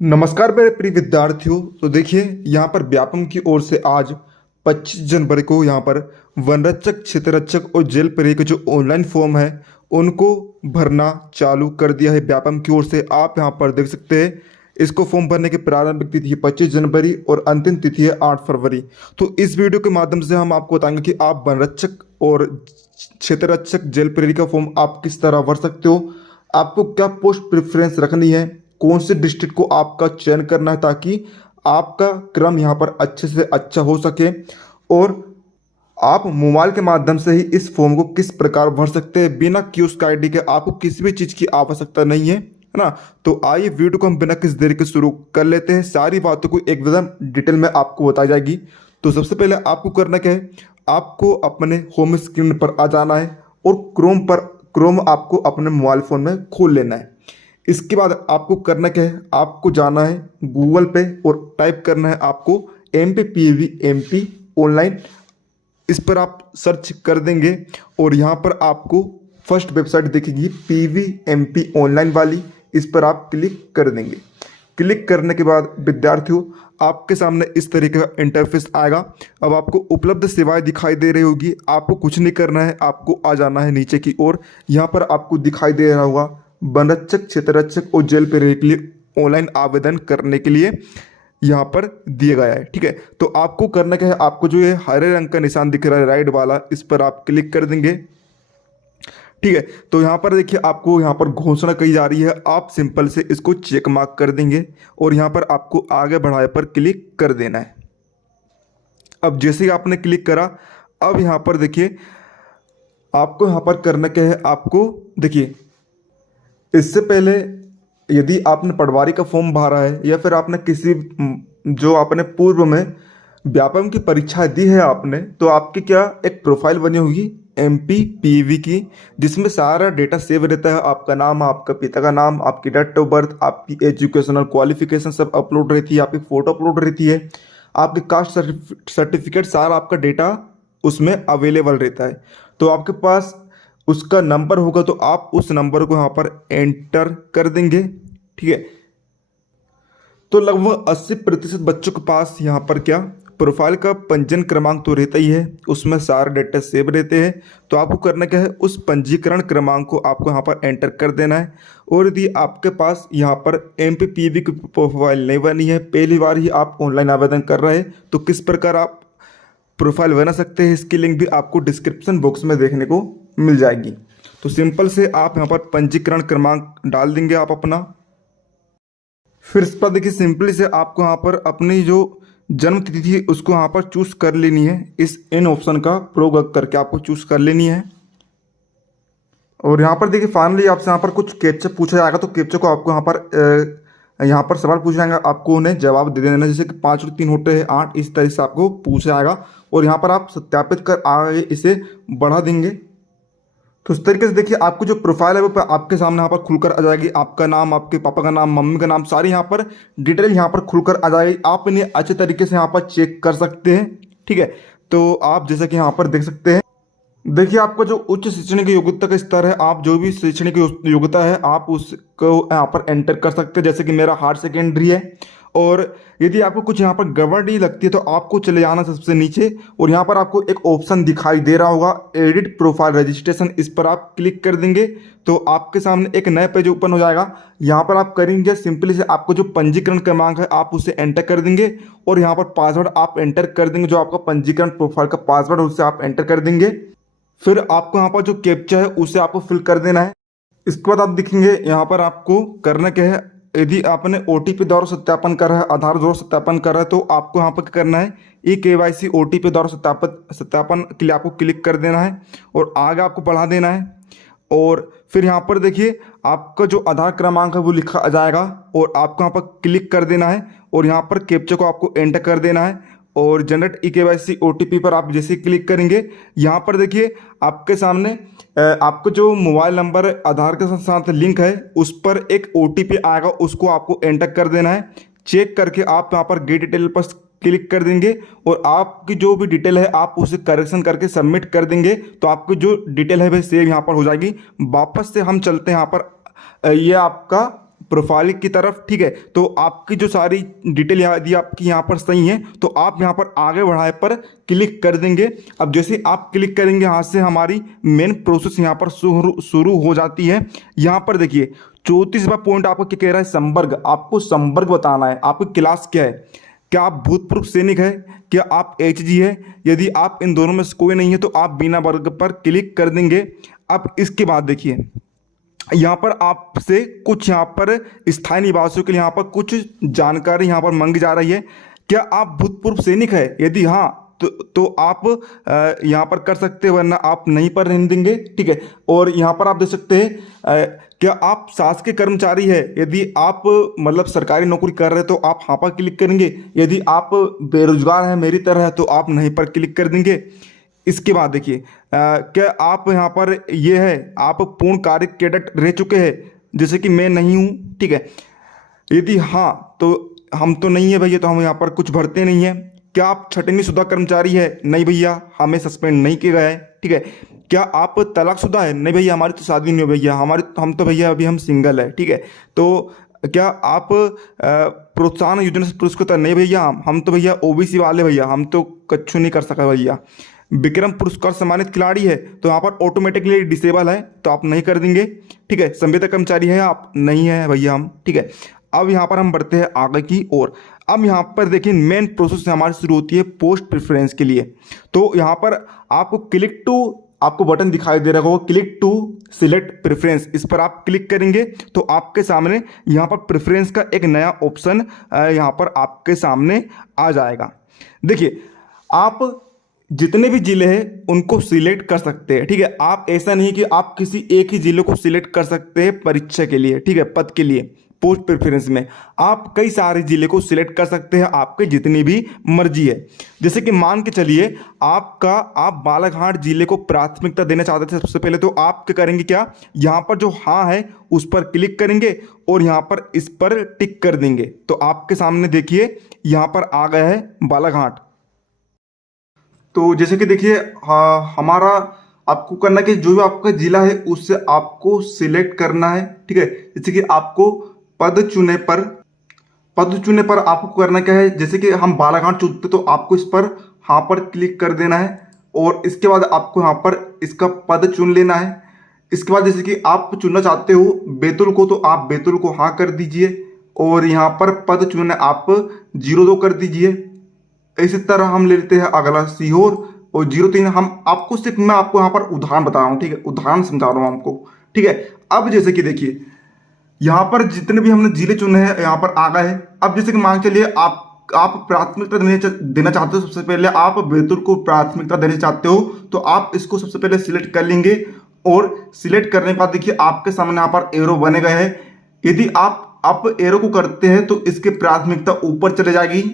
नमस्कार मेरे प्रिय विद्यार्थियों। तो देखिए यहाँ पर व्यापम की ओर से आज 25 जनवरी को यहाँ पर वनरक्षक, क्षेत्ररक्षक और जेल प्रहरी के जो ऑनलाइन फॉर्म है उनको भरना चालू कर दिया है व्यापम की ओर से। आप यहाँ पर देख सकते हैं इसको फॉर्म भरने की प्रारंभिक तिथि है 25 जनवरी और अंतिम तिथि है 8 फरवरी। तो इस वीडियो के माध्यम से हम आपको बताएंगे कि आप वनरक्षक और क्षेत्ररक्षक जेल प्रहरी का फॉर्म आप किस तरह भर सकते हो, आपको क्या पोस्ट प्रेफरेंस रखनी है, कौन से डिस्ट्रिक्ट को आपका चयन करना है ताकि आपका क्रम यहाँ पर अच्छे से अच्छा हो सके, और आप मोबाइल के माध्यम से ही इस फॉर्म को किस प्रकार भर सकते हैं बिना कियोस्क आईडी के। आपको किसी भी चीज़ की आवश्यकता नहीं है ना। तो आइए वीडियो को हम बिना किसी देरी के शुरू कर लेते हैं। सारी बातों को एकदम डिटेल में आपको बताई जाएगी। तो सबसे पहले आपको करना क्या है, आपको अपने होम स्क्रीन पर आ जाना है और क्रोम आपको अपने मोबाइल फ़ोन में खोल लेना है। इसके बाद आपको करना क्या है, आपको जाना है गूगल पे और टाइप करना है आपको MPPV ऑनलाइन। इस पर आप सर्च कर देंगे और यहाँ पर आपको फर्स्ट वेबसाइट दिखेगी PVMP ऑनलाइन वाली, इस पर आप क्लिक कर देंगे। क्लिक करने के बाद विद्यार्थियों आपके सामने इस तरीके का इंटरफेस आएगा। अब आपको उपलब्ध सेवाएं दिखाई दे रही होगी। आपको कुछ नहीं करना है, आपको आ जाना है नीचे की ओर। यहाँ पर आपको दिखाई दे रहा होगा वनरक्षक, क्षेत्ररक्षक और जेल प्रहरी के लिए ऑनलाइन आवेदन करने के लिए यहाँ पर दिया गया है। ठीक है, तो आपको करना क्या है, आपको जो ये हरे रंग का निशान दिख रहा है राइट वाला, इस पर आप क्लिक कर देंगे। ठीक है, तो यहाँ पर देखिए आपको यहाँ पर घोषणा कही जा रही है, आप सिंपल से इसको चेक मार्क कर देंगे और यहाँ पर आपको आगे बढ़ाए पर क्लिक कर देना है। अब जैसे ही आपने क्लिक करा, अब यहाँ पर देखिए आपको यहाँ पर करना क्या है, आपको देखिए इससे पहले यदि आपने पटवारी का फॉर्म भरा है या फिर आपने किसी जो आपने पूर्व में व्यापम की परीक्षा दी है आपने, तो आपकी क्या एक प्रोफाइल बनी होगी MPPV की, जिसमें सारा डेटा सेव रहता है। आपका नाम, आपका पिता का नाम, आपकी डेट ऑफ बर्थ, आपकी एजुकेशनल क्वालिफिकेशन सब अपलोड रहती है, आपकी फ़ोटो अपलोड रहती है, आपके कास्ट सर्टिफिकेट, सारा आपका डेटा उसमें अवेलेबल रहता है। तो आपके पास उसका नंबर होगा तो आप उस नंबर को यहाँ पर एंटर कर देंगे। ठीक है, तो लगभग 80% बच्चों के पास यहाँ पर क्या प्रोफाइल का पंजीयन क्रमांक तो रहता ही है, उसमें सारे डेटा सेव रहते हैं। तो आपको करना क्या है, उस पंजीकरण क्रमांक को आपको यहाँ पर एंटर कर देना है। और यदि आपके पास यहाँ पर MPPV की प्रोफाइल नहीं बनी है, पहली बार ही आप ऑनलाइन आवेदन कर रहे हैं, तो किस प्रकार आप प्रोफाइल बना सकते हैं, इसकी लिंक भी आपको डिस्क्रिप्शन बॉक्स में देखने को मिल जाएगी। तो सिंपल से आप यहाँ पर पंजीकरण क्रमांक डाल देंगे आप अपना। फिर इस पर देखिए सिंपली से आपको यहाँ पर अपनी जो जन्म तिथि थी उसको यहाँ पर चूज़ कर लेनी है। इस इन ऑप्शन का प्रयोग करके आपको चूज़ कर लेनी है। और यहाँ पर देखिए फाइनली आपसे यहाँ पर कुछ कैप्चा पूछा जाएगा, तो कैप्चा को आपको यहाँ पर सवाल पूछा जाएगा, आपको उन्हें जवाब दे देना। जैसे कि 5 और 3 होते हैं 8, इस तरह से आपको पूछा जाएगा और यहाँ पर आप सत्यापित कर आगे इसे बढ़ा देंगे। तो इस तरीके से देखिए आपको जो प्रोफाइल है वो आपके सामने यहाँ पर खुलकर आ जाएगी। आपका नाम, आपके पापा का नाम, मम्मी का नाम, सारी यहाँ पर डिटेल यहाँ पर खुलकर आ जाएगी। आप इन्हें अच्छे तरीके से यहाँ पर चेक कर सकते हैं। ठीक है, तो आप जैसा कि यहाँ पर देख सकते हैं, देखिए आपका जो उच्च शैक्षणिक योग्यता का स्तर है, आप जो भी शैक्षणिक योग्यता है आप उसको यहाँ पर एंटर कर सकते हैं। जैसे कि मेरा हायर सेकेंडरी है, और यदि आपको कुछ यहाँ पर गड़बड़ी लगती है तो आपको चले जाना सबसे नीचे और यहाँ पर आपको एक ऑप्शन दिखाई दे रहा होगा एडिट प्रोफाइल रजिस्ट्रेशन, इस पर आप क्लिक कर देंगे तो आपके सामने एक नया पेज ओपन हो जाएगा। यहाँ पर आप करेंगे सिंपली से आपको जो पंजीकरण क्रमांक है आप उसे एंटर कर देंगे और यहाँ पर पासवर्ड आप एंटर कर देंगे, जो आपका पंजीकरण प्रोफाइल का पासवर्ड है उसे आप एंटर कर देंगे। फिर आपको यहाँ पर जो कैप्चा है उसे आपको फिल कर देना है। इसके बाद आप देखेंगे यहाँ पर आपको करना क्या है, यदि आपने OTP द्वारा सत्यापन करा है, आधार द्वारा सत्यापन करा है, तो आपको यहाँ पर क्या करना है, eKYC OTP द्वारा सत्यापन के लिए आपको क्लिक कर देना है और आगे आपको बढ़ा देना है। और फिर यहाँ पर देखिए आपका जो आधार क्रमांक है वो लिखा आ जाएगा और आपको यहाँ पर क्लिक कर देना है और यहाँ पर कैप्चा को आपको एंटर कर देना है और जनरेट eKYC OTP पर आप जैसे क्लिक करेंगे, यहाँ पर देखिए आपके सामने आपको जो मोबाइल नंबर आधार के साथ लिंक है उस पर एक OTP आएगा, उसको आपको एंटर कर देना है। चेक करके आप यहाँ पर गेट डिटेल पर क्लिक कर देंगे और आपकी जो भी डिटेल है आप उसे करेक्शन करके सबमिट कर देंगे, तो आपकी जो डिटेल है वह सेव यहाँ पर हो जाएगी। वापस से हम चलते हैं यहाँ पर, ये आपका प्रोफाइल की तरफ, ठीक है। तो आपकी जो सारी डिटेल यदि आपकी यहाँ पर सही है तो आप यहाँ पर आगे बढ़ाए पर क्लिक कर देंगे। अब जैसे आप क्लिक करेंगे यहाँ से हमारी मेन प्रोसेस यहाँ पर शुरू हो जाती है। यहाँ पर देखिए 34वां पॉइंट आपको क्या कह रहा है, संवर्ग। आपको संवर्ग बताना है, आपकी क्लास क्या है, क्या आप भूतपूर्व सैनिक है, क्या आप एचजी है। यदि आप इन दोनों में से कोई नहीं है तो आप बिना वर्ग पर क्लिक कर देंगे। अब इसके बाद देखिए यहाँ पर आपसे कुछ यहाँ पर स्थायी निवासियों के लिए यहाँ पर कुछ जानकारी यहाँ पर मांगी जा रही है। क्या आप भूतपूर्व सैनिक है, यदि हाँ तो आप यहाँ पर कर सकते हैं, वरना आप नहीं पर रहने देंगे, ठीक है। और यहाँ पर आप देख सकते हैं क्या आप शासकीय कर्मचारी है, यदि आप मतलब सरकारी नौकरी कर रहे हैं तो आप हाँ पर क्लिक करेंगे। यदि आप बेरोजगार हैं मेरी तरह है तो आप नहीं पर क्लिक कर देंगे। इसके बाद देखिए क्या आप यहाँ पर ये है, आप पूर्ण कार्य कैडेट रह चुके हैं, जैसे कि मैं नहीं हूँ, ठीक है। यदि हाँ तो हम तो नहीं है भैया, तो हम यहाँ पर कुछ भरते नहीं है। क्या आप छटनीशुदा कर्मचारी है, नहीं भैया हमें सस्पेंड नहीं किया गया है, ठीक है। क्या आप तलाकशुदा है, नहीं भैया हमारी तो शादी नहीं हो भैया, हम तो भैया अभी हम सिंगल है, ठीक है। तो क्या आप प्रोत्साहन योजना से पुरस्कृत है, नहीं भैया हम तो भैया ओबीसी वाले भैया, हम तो कच्छू नहीं कर सका भैया। विक्रम पुरस्कार सम्मानित खिलाड़ी है तो यहाँ पर ऑटोमेटिकली डिसेबल है तो आप नहीं कर देंगे, ठीक है। संविदा कर्मचारी है आप, नहीं है भैया हम, ठीक है। अब यहाँ पर हम बढ़ते हैं आगे की ओर। अब यहाँ पर देखिए मेन प्रोसेस हमारी शुरू होती है पोस्ट प्रेफरेंस के लिए। तो यहाँ पर आपको क्लिक टू, आपको बटन दिखाई दे रहा होगा क्लिक टू सिलेक्ट प्रेफरेंस, इस पर आप क्लिक करेंगे तो आपके सामने यहाँ पर प्रेफरेंस का एक नया ऑप्शन यहाँ पर आपके सामने आ जाएगा। देखिए आप जितने भी जिले हैं उनको सिलेक्ट कर सकते हैं, ठीक है। आप ऐसा नहीं कि आप किसी एक ही जिले को सिलेक्ट कर सकते हैं परीक्षा के लिए, ठीक है, पद के लिए। पोस्ट प्रेफरेंस में आप कई सारे जिले को सिलेक्ट कर सकते हैं, आपके जितनी भी मर्जी है। जैसे कि मान के चलिए आप बालाघाट जिले को प्राथमिकता देना चाहते थे सबसे पहले, तो आप क्या करेंगे, क्या यहाँ पर जो हाँ है उस पर क्लिक करेंगे और यहाँ पर इस पर टिक कर देंगे। तो आपके सामने देखिए यहाँ पर आ गया है बालाघाट। तो जैसे कि देखिए हमारा आपको करना कि जो भी आपका जिला है उससे आपको सिलेक्ट करना है, ठीक है। जैसे कि आपको पद चुने पर आपको करना क्या है, जैसे कि हम बालाघाट चुनते तो आपको इस पर हाँ पर क्लिक कर देना है और इसके बाद आपको यहाँ पर इसका पद चुन लेना है। इसके बाद जैसे कि आप चुनना चाहते हो बैतूल को तो आप बैतूल को हाँ कर दीजिए और यहाँ पर पद चुनना आप 02 कर दीजिए। इसी तरह हम ले लेते हैं अगला सीहोर और 03। हम आपको सिर्फ मैं आपको यहाँ पर उदाहरण बता रहा हूँ, ठीक है, उदाहरण समझा रहा हूँ आपको, ठीक है। अब जैसे कि देखिए यहाँ पर जितने भी हमने जिले चुने हैं यहाँ पर आ गए हैं। अब जैसे कि मान चलिए आप प्राथमिकता देना चाहते हो, सबसे पहले आप बैतूल को प्राथमिकता देना चाहते हो तो आप इसको सबसे पहले सिलेक्ट कर लेंगे और सिलेक्ट करने के बाद देखिए आपके सामने यहाँ पर एरो बने गए हैं। यदि आप एरो को करते हैं तो इसके प्राथमिकता ऊपर चले जाएगी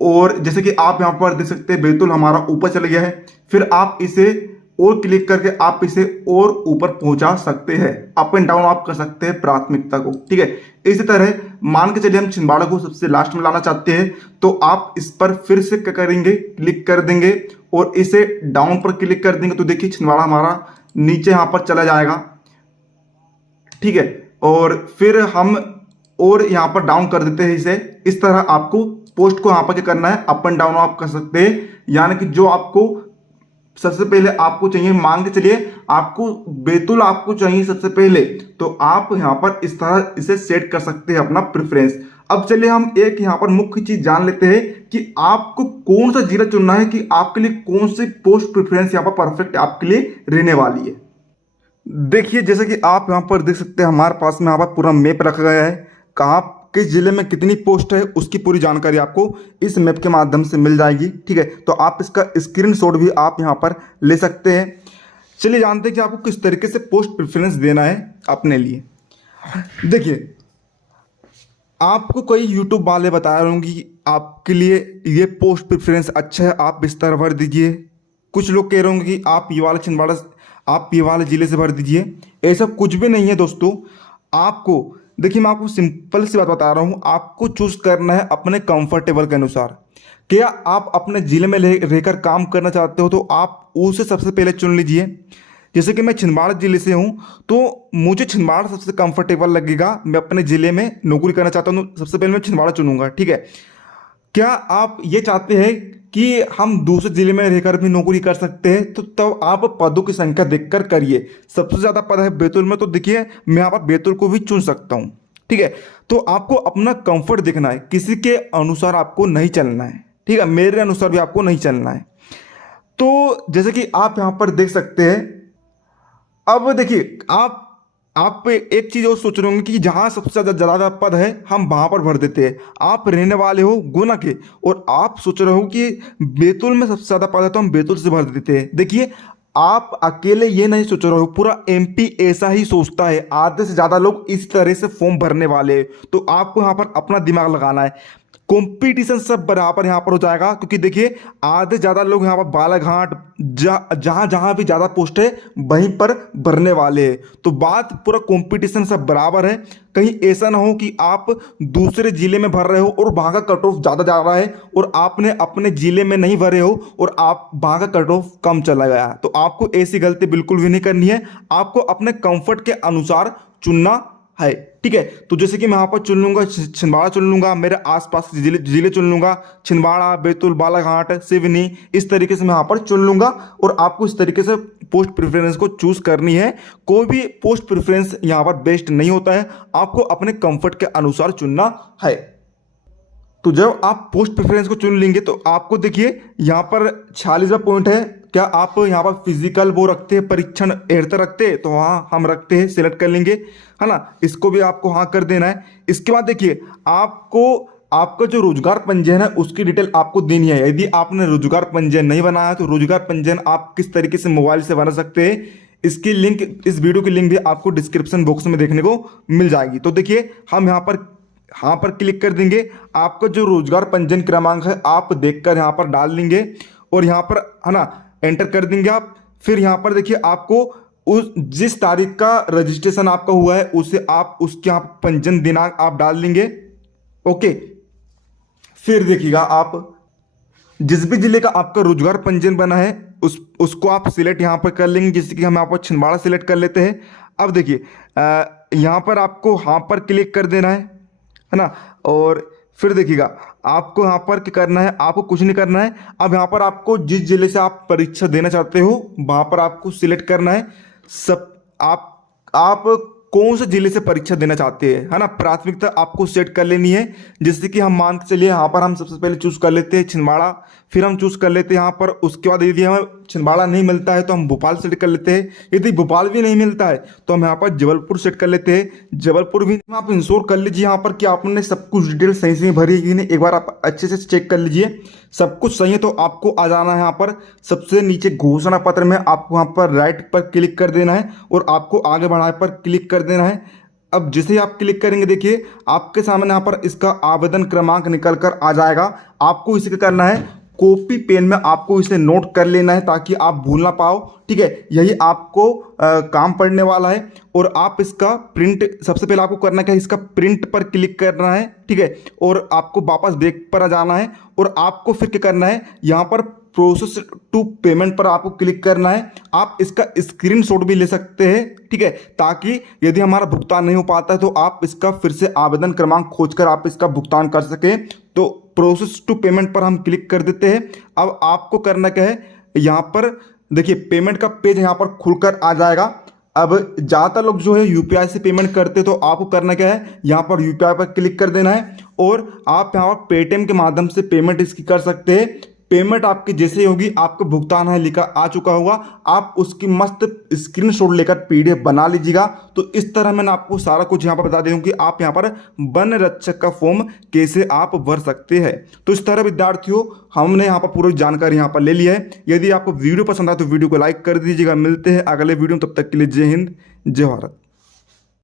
और जैसे कि आप यहाँ पर देख सकते हैं बैतूल हमारा ऊपर चले गया है। फिर आप इसे और क्लिक करके आप इसे और ऊपर पहुंचा सकते हैं, अप एंड डाउन आप कर सकते हैं प्राथमिकता को, ठीक है। इसी तरह मान के चलिए हम छिंदवाड़ा को सबसे लास्ट में लाना चाहते हैं तो आप इस पर फिर से क्या करेंगे, क्लिक कर देंगे और इसे डाउन पर क्लिक कर देंगे तो देखिए छिंदवाड़ा हमारा नीचे यहाँ पर चला जाएगा, ठीक है। और फिर हम और यहाँ पर डाउन कर देते हैं इसे। इस तरह आपको पोस्ट को यहाँ पर क्या करना है, अप एंड डाउन आप कर सकते हैं। यानी कि जो आपको सबसे पहले आपको चाहिए, मान के चलिए आपको बैतूल आपको चाहिए सबसे पहले, तो आप यहाँ पर इस तरह इसे सेट कर सकते हैं अपना प्रेफरेंस। अब चलिए हम एक यहाँ पर मुख्य चीज जान लेते हैं कि आपको कौन सा जिला चुनना है कि आपके लिए कौन सी पोस्ट प्रेफरेंस यहाँ पर परफेक्ट आपके लिए रहने वाली है। देखिए जैसे कि आप यहाँ पर देख सकते हैं हमारे पास में यहाँ पर पूरा मैप रखा गया है, कहाँ किस जिले में कितनी पोस्ट है उसकी पूरी जानकारी आपको इस मैप के माध्यम से मिल जाएगी, ठीक है। तो आप इसका स्क्रीनशॉट भी आप यहाँ पर ले सकते हैं। चलिए जानते हैं कि आपको किस तरीके से पोस्ट प्रेफरेंस देना है अपने लिए। देखिए आपको कोई यूट्यूब वाले बता रहे होंगे कि आपके लिए ये पोस्ट प्रेफरेंस अच्छा है, आप इस तरह भर दीजिए। कुछ लोग कह रहे होंगे कि आप ये वाला छिंदवाड़ा, आप ये वाले ज़िले से भर दीजिए। ऐसा कुछ भी नहीं है दोस्तों। आपको देखिए मैं आपको सिंपल सी बात बता रहा हूँ, आपको चूज करना है अपने कंफर्टेबल के अनुसार। क्या आप अपने ज़िले में रहकर काम करना चाहते हो तो आप उसे सबसे पहले चुन लीजिए। जैसे कि मैं छिंदवाड़ा ज़िले से हूँ, तो मुझे छिंदवाड़ा सबसे कंफर्टेबल लगेगा। मैं अपने ज़िले में नौकरी करना चाहता हूँ, तो सबसे पहले मैं छिंदवाड़ा चुनूंगा, ठीक है। क्या आप ये चाहते हैं कि हम दूसरे जिले में रहकर भी नौकरी कर सकते हैं, तो तब आप पदों की संख्या देखकर करिए। सबसे ज़्यादा पद है बैतूल में, तो देखिए मैं यहाँ पर बैतूल को भी चुन सकता हूँ, ठीक है। तो आपको अपना कंफर्ट देखना है, किसी के अनुसार आपको नहीं चलना है, ठीक है। मेरे अनुसार भी आपको नहीं चलना है। तो जैसे कि आप यहाँ पर देख सकते हैं, अब देखिए आप एक चीज़ और सोच रहे होंगे कि जहाँ सबसे ज़्यादा पद है हम वहाँ पर भर देते हैं। आप रहने वाले हो गुना के, और आप सोच रहे हो कि बैतूल में सबसे ज़्यादा पद है तो हम बैतूल से भर देते हैं। देखिए, आप अकेले ये नहीं सोच रहे हो, पूरा एमपी ऐसा ही सोचता है। आधे से ज़्यादा लोग इस तरह से फॉर्म भरने वाले हैं। तो आपको यहाँ पर अपना दिमाग लगाना है। कंपटीशन सब बराबर यहाँ पर हो जाएगा, क्योंकि देखिए आधे से ज़्यादा लोग यहाँ पर बालाघाट जहाँ जहाँ भी ज़्यादा पोस्ट है वहीं पर भरने वाले हैं। तो बात पूरा कंपटीशन सब बराबर है। कहीं ऐसा ना हो कि आप दूसरे ज़िले में भर रहे हो और वहाँ का कट ऑफ ज़्यादा जा रहा है और आपने अपने ज़िले में नहीं भरे हो और आप वहाँ का कट ऑफ कम चला गया। तो आपको ऐसी गलती बिल्कुल भी नहीं करनी है। आपको अपने कंफर्ट के अनुसार चुनना है, ठीक है। तो जैसे कि मैं यहाँ पर चुन लूँगा, छिंदवाड़ा चुन लूँगा, मेरे आसपास के जिले जिले चुन लूँगा, छिंदवाड़ा, बैतूल, बालाघाट, सिवनी, इस तरीके से मैं यहाँ पर चुन लूँगा। और आपको इस तरीके से पोस्ट प्रेफरेंस को चूज़ करनी है। कोई भी पोस्ट प्रेफरेंस यहाँ पर बेस्ट नहीं होता है, आपको अपने कंफर्ट के अनुसार चुनना है। तो जब आप पोस्ट प्रेफरेंस को चुन लेंगे तो आपको देखिए यहाँ पर 46वां पॉइंट है। क्या आप यहाँ पर फिजिकल वो रखते हैं, परीक्षण एर्थ रखते हैं, तो हाँ हम रखते हैं, सिलेक्ट कर लेंगे, है ना। इसको भी आपको हाँ कर देना है। इसके बाद देखिए आपको आपका जो रोजगार पंजीयन है उसकी डिटेल आपको देनी है। यदि आपने रोजगार पंजीयन नहीं बनाया तो रोजगार पंजीयन आप किस तरीके से मोबाइल से बना सकते हैं, इसकी लिंक, इस वीडियो की लिंक भी आपको डिस्क्रिप्शन बॉक्स में देखने को मिल जाएगी। तो देखिए हम यहाँ पर क्लिक कर देंगे। आपका जो रोजगार पंजीयन क्रमांक है आप देखकर यहाँ पर डाल देंगे और यहाँ पर, है ना, एंटर कर देंगे आप। फिर यहाँ पर देखिए आपको उस जिस तारीख का रजिस्ट्रेशन आपका हुआ है उसे आप उसके यहाँ पंजीयन दिनांक आप डाल देंगे, ओके। फिर देखिएगा आप जिस भी जिले का आपका रोजगार पंजीयन बना है उसको आप सिलेक्ट यहाँ पर कर लेंगे। जैसे कि हम यहाँ पर छिंदवाड़ा सिलेक्ट कर लेते हैं। अब देखिए यहाँ पर आपको हाँ पर क्लिक कर देना है ना। और फिर देखिएगा आपको यहाँ पर क्या करना है, आपको कुछ नहीं करना है। अब यहाँ पर आपको जिस जिले से आप परीक्षा देना चाहते हो वहाँ पर आपको सिलेक्ट करना है। सब आप कौन से जिले से परीक्षा देना चाहते हैं, है ना, प्राथमिकता आपको सेट कर लेनी है। जैसे कि हम मान के चलिए यहाँ पर हम सबसे पहले चूज़ कर लेते हैं छिंदवाड़ा, फिर हम चूज़ कर लेते हैं यहाँ पर। उसके बाद यदि हमें छिंदवाड़ा नहीं मिलता है तो हम भोपाल सेट कर लेते हैं। यदि भोपाल भी नहीं मिलता है तो हम यहाँ पर जबलपुर सेट कर लेते हैं। जबलपुर भी आप इंश्योर कर लीजिए यहाँ पर कि आपने सब कुछ डिटेल सही से भरी है कि नहीं, एक बार आप अच्छे से चेक कर लीजिए। सब कुछ सही है तो आपको आ जाना है यहाँ पर सबसे नीचे घोषणा पत्र में, आपको वहाँ पर राइट पर क्लिक कर देना है और आपको आगे बढ़ाए पर क्लिक कर देना है। अब जैसे ही आप क्लिक करेंगे देखिए आपके सामने यहाँ पर इसका आवेदन क्रमांक निकल कर आ जाएगा। आपको इसे क्या करना है, कॉपी पेन में आपको इसे नोट कर लेना है ताकि आप भूल ना पाओ, ठीक है। यही आपको काम पड़ने वाला है। और आप इसका प्रिंट, सबसे पहले आपको करना क्या है, इसका प्रिंट पर क्लिक करना है, ठीक है। और आपको वापस बैक पर आ जाना है और आपको फिर क्या करना है, यहाँ पर प्रोसेस टू पेमेंट पर आपको क्लिक करना है। आप इसका स्क्रीनशॉट भी ले सकते हैं, ठीक है, ताकि यदि हमारा भुगतान नहीं हो पाता है तो आप इसका फिर से आवेदन क्रमांक खोजकर आप इसका भुगतान कर सकें। तो प्रोसेस टू पेमेंट पर हम क्लिक कर देते हैं। अब आपको करना क्या है, यहाँ पर देखिए पेमेंट का पेज यहाँ पर खुलकर आ जाएगा। अब ज़्यादातर लोग जो है यूपीआई से पेमेंट करते, तो आपको करना क्या है, यहाँ पर यूपीआई पर क्लिक कर देना है और आप यहाँ पर पेटीएम के माध्यम से पेमेंट इसकी कर सकते हैं। पेमेंट आपकी जैसे ही होगी, आपको भुगतान है लिखा आ चुका होगा, आप उसकी मस्त स्क्रीनशॉट लेकर पीडीएफ बना लीजिएगा। तो इस तरह मैंने आपको सारा कुछ यहाँ पर बता दूँ कि आप यहाँ पर वन रक्षक का फॉर्म कैसे आप भर सकते हैं। तो इस तरह विद्यार्थियों हमने यहाँ पर पूरी जानकारी यहाँ पर ले ली है। यदि आपको वीडियो पसंद आए तो वीडियो को लाइक कर दीजिएगा। मिलते हैं अगले वीडियो में, तब तक के लिए जय हिंद, जय भारत।